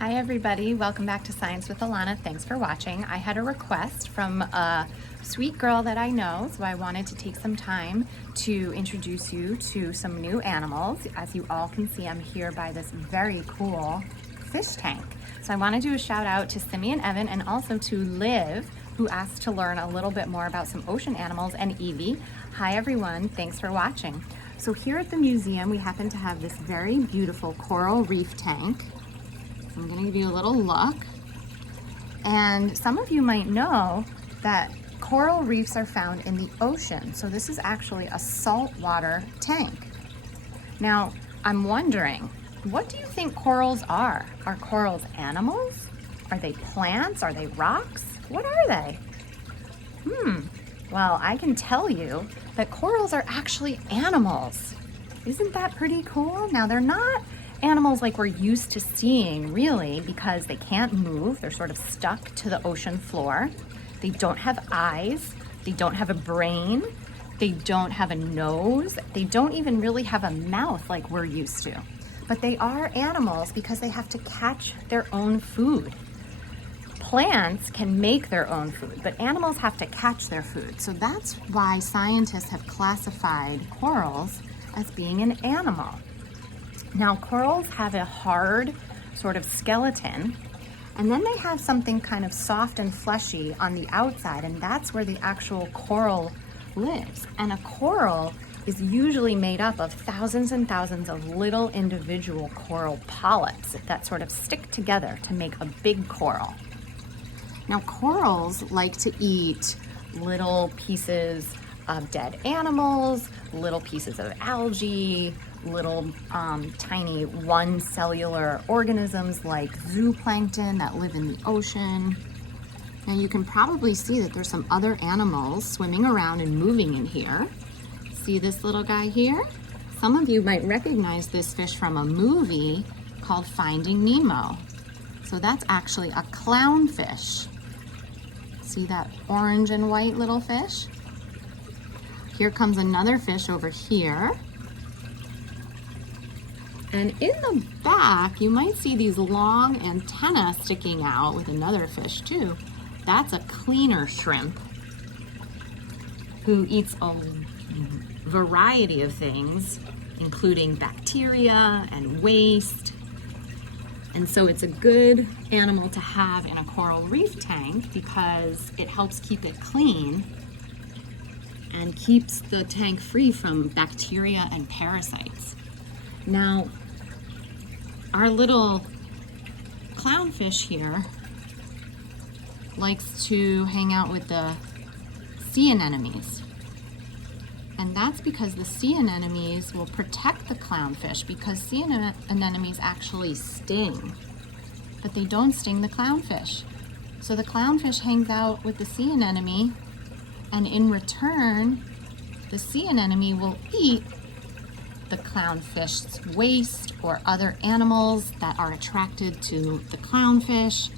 Hi everybody, welcome back to Science with Ilana. Thanks for watching. I had a request from a sweet girl that I know, so I wanted to take some time to introduce you to some new animals. As you all can see, I'm here by this very cool fish tank. So I want to do a shout out to Simi and Evan and also to Liv, who asked to learn a little bit more about some ocean animals, and Evie. Hi everyone, thanks for watching. So here at the museum, we happen to have this very beautiful coral reef tank. I'm going to give you a little look. And some of you might know that coral reefs are found in the ocean. So this is actually a saltwater tank. Now, I'm wondering, what do you think corals are? Are corals animals? Are they plants? Are they rocks? What are they? Well, I can tell you that corals are actually animals. Isn't that pretty cool? Now, they're not animals like we're used to seeing, really, because they can't move. They're sort of stuck to the ocean floor. They don't have eyes. They don't have a brain. They don't have a nose. They don't even really have a mouth like we're used to. But they are animals because they have to catch their own food. Plants can make their own food, but animals have to catch their food. So that's why scientists have classified corals as being an animal. Now, corals have a hard sort of skeleton, and then they have something kind of soft and fleshy on the outside, and that's where the actual coral lives. And a coral is usually made up of thousands and thousands of little individual coral polyps that sort of stick together to make a big coral. Now, corals like to eat little pieces of dead animals, little pieces of algae, little tiny one-cellular organisms like zooplankton that live in the ocean. Now you can probably see that there's some other animals swimming around and moving in here. See this little guy here? Some of you might recognize this fish from a movie called Finding Nemo. So that's actually a clownfish. See that orange and white little fish? Here comes another fish over here. And in the back, you might see these long antennae sticking out with another fish too. That's a cleaner shrimp who eats a variety of things, including bacteria and waste. And so it's a good animal to have in a coral reef tank because it helps keep it clean and keeps the tank free from bacteria and parasites. Now, our little clownfish here likes to hang out with the sea anemones. And that's because the sea anemones will protect the clownfish because sea anemones actually sting, but they don't sting the clownfish. So the clownfish hangs out with the sea anemone, and in return, the sea anemone will eat the clownfish's waste or other animals that are attracted to the clownfish.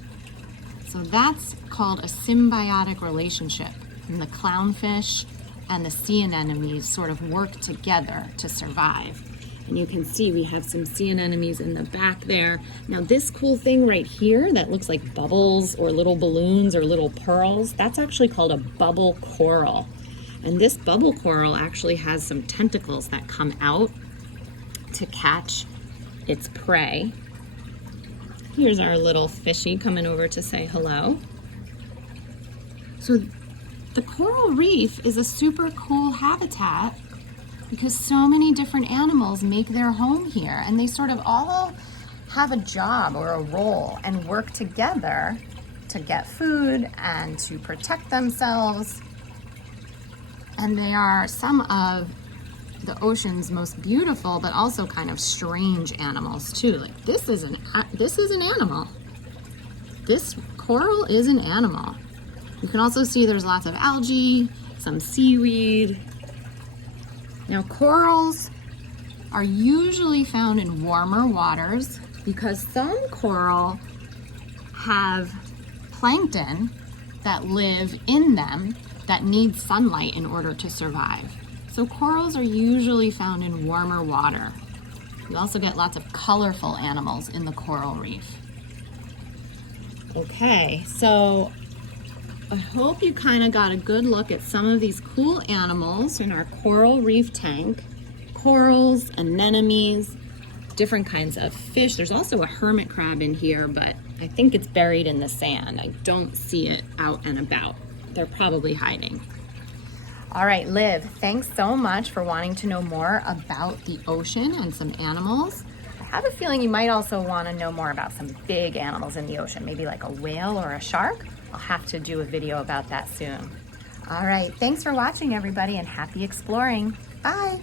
So that's called a symbiotic relationship. And the clownfish and the sea anemones sort of work together to survive. And you can see we have some sea anemones in the back there. Now this cool thing right here that looks like bubbles or little balloons or little pearls, that's actually called a bubble coral. And this bubble coral actually has some tentacles that come out to catch its prey. Here's our little fishy coming over to say hello. So the coral reef is a super cool habitat because so many different animals make their home here, and they sort of all have a job or a role and work together to get food and to protect themselves. And they are some of the ocean's most beautiful but also kind of strange animals too. Like this is an animal. This coral is an animal. You can also see there's lots of algae, some seaweed. Now corals are usually found in warmer waters because some coral have plankton that live in them that need sunlight in order to survive. So corals are usually found in warmer water. You also get lots of colorful animals in the coral reef. Okay, so I hope you kind of got a good look at some of these cool animals in our coral reef tank. Corals, anemones, different kinds of fish. There's also a hermit crab in here, but I think it's buried in the sand. I don't see it out and about. They're probably hiding. All right, Liv, thanks so much for wanting to know more about the ocean and some animals. I have a feeling you might also want to know more about some big animals in the ocean, maybe like a whale or a shark. I'll have to do a video about that soon. All right, thanks for watching, everybody, and happy exploring. Bye.